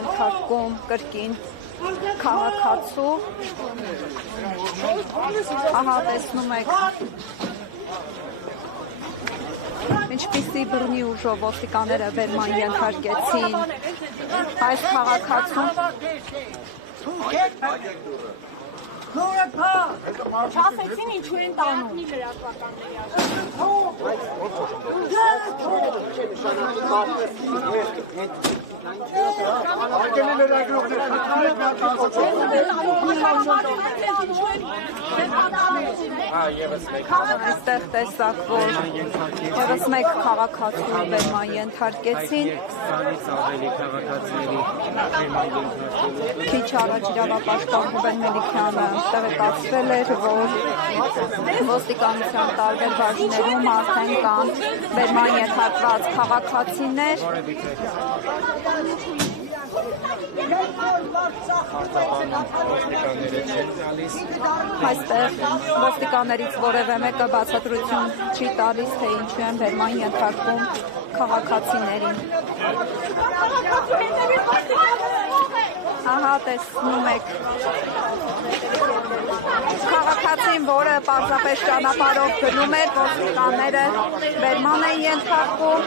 ենթարկում կրկին քաղաքացու, ահա տեսնում եք ինչպիսի բռնի ուժով ոստիկանները բերման ենթարկեցին այս քաղաքացուն։ Չասեցին ինչու են տանում։ Այստեղ տեսակ, որ ևս մեկ քաղաքացու բերման ենթարկեցին։ Քիչ առաջ իրավապաշտպան Ռուբեն Մելիքյանը տեղեկացրել էր, որ ոստիկանության տարբեր բաժիններում արդեն կան բերման ենթարկված քաղաքացիներ։ Այստեղ ոստիկաններից որևէ մեկը բացատրություն չի տալիս, թե ինչու են բերման ենթարկում քաղաքացիներին։ Ահա տեսնում եք քաղաքացին, որը պարզապես ճանապարհով գնում էր, ոստիկանները բերման են ենթարկում։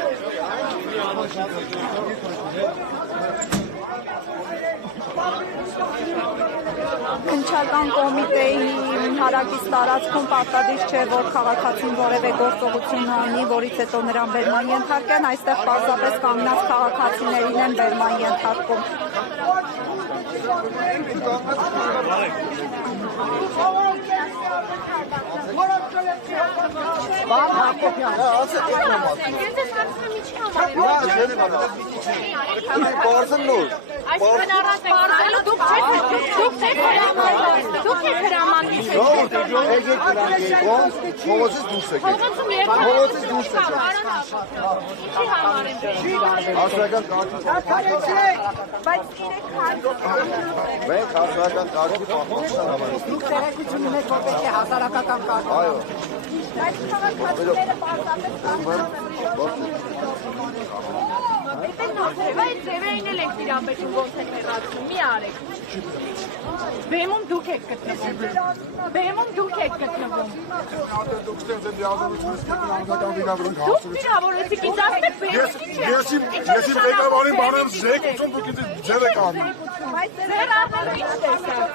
Քննչական կոմիտեի հարակից տարածքում պարտադիր չէ, որ քաղաքացին որևէ գործողություն անի, որից հետո նրան բերման ենթարկեն, այստեղ պարզապես կանգնած քաղաքացիներին են բերման ենթարկում։ Ձևերին էլ եք տիրապետում ոնց եք մեղացնում, մի արեք։ Բեմում դուք եք գտնվում։ Բեմում դուք եք գտնվում։ Դուք վիրավորեցիք ինձ ասեք բեմում։ Ես իմ ղեկավարին բանեմ զեք ուծում, դուք ինձ ձեր եք անում։ Բայց ձեր առնելու ինչ տեսակ։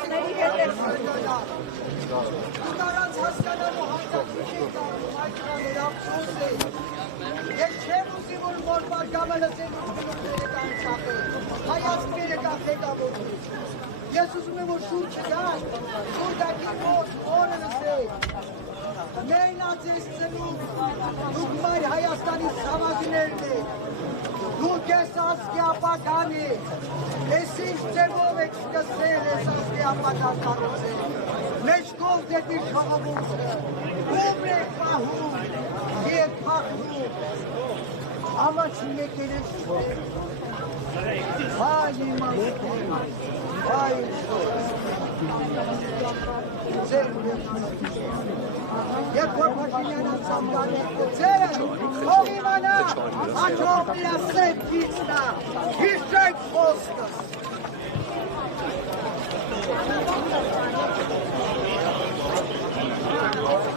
Ես չեմ ուզի, որ որ բարգամելը ձեր հայացքերը կան ղեկավարում։ Ես ուզում եմ, որ շուր չգան, շուր դակի որը լսեք։ Մենացես ծնում, դուք մայր Հայաստանի սավազիներն եք, դուք ես ասկի ապական եք, ես ինչ ձևով եք սկսել ես ասկի ապական կարուցել, մեջ կով դեպի շողովուցը, ում եք պահում, եկ պախնում, ամաչի եկեր ես շոր, հայ իմ ասկի, հայ իմ շոր, ձեր Երբ որ Փաշինյան անցամբան եք ձերը, ով իմանա, աչով լասեք գիծնա, հիշեք խոսքս։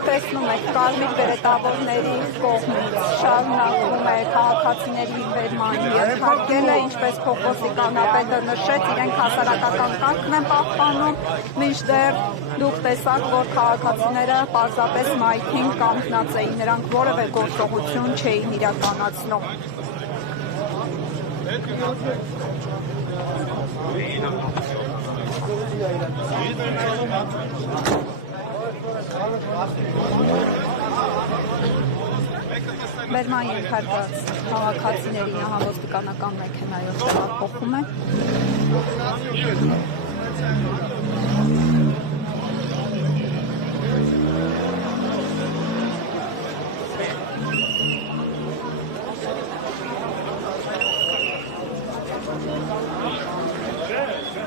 Տեսնում եք, կարմիր բերետավորների կողմից շարունակում է քաղաքացիների բերման ենթարկելը, ինչպես փոխոստիկանապետը նշեց, իրենք հասարակական կարգն են պահպանում, մինչդեռ դուք տեսաք, որ քաղաքացիները պարզապես մայթին կանգնած էին, նրանք որևէ գործողություն չէին իրականացնում։ Բերման ենթարկված քաղաքացիներին ահա ոստիկանական մեքենայով տեղափոխում են։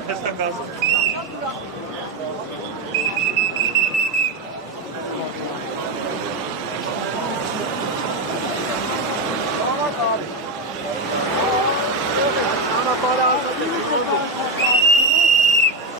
Esta casa.